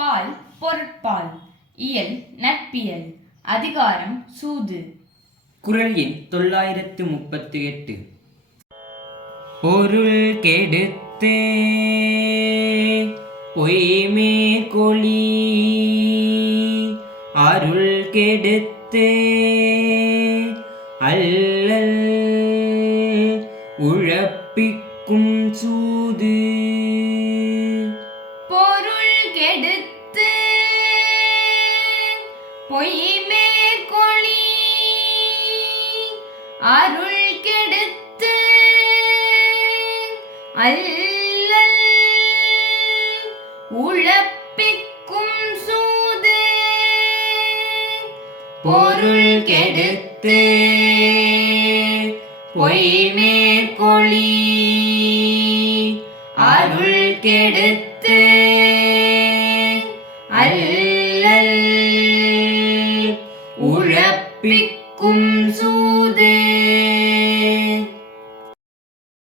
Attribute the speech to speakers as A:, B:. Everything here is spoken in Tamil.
A: பால் பொருட்பால் இயல் நட்பியல் அதிகாரம் சூது.
B: குரல் எண் தொள்ளாயிரத்து முப்பத்தி எட்டு பொருள் கெடுத்தே பொய்மே பொய்மேற்கொளி அருள் கெடுத்தே அல்லல் உழப்பிக்கும் சூது.
A: கெடுத்து பொய்மே மேற்கொளி அருள் கெடுத்து அல்லல் உழப்பிக்கும் சூது.
B: பொருள் கெடுத்து பொய் மேற்கொளி அருள் கெடுத்து கற்பிக்கும் சூதே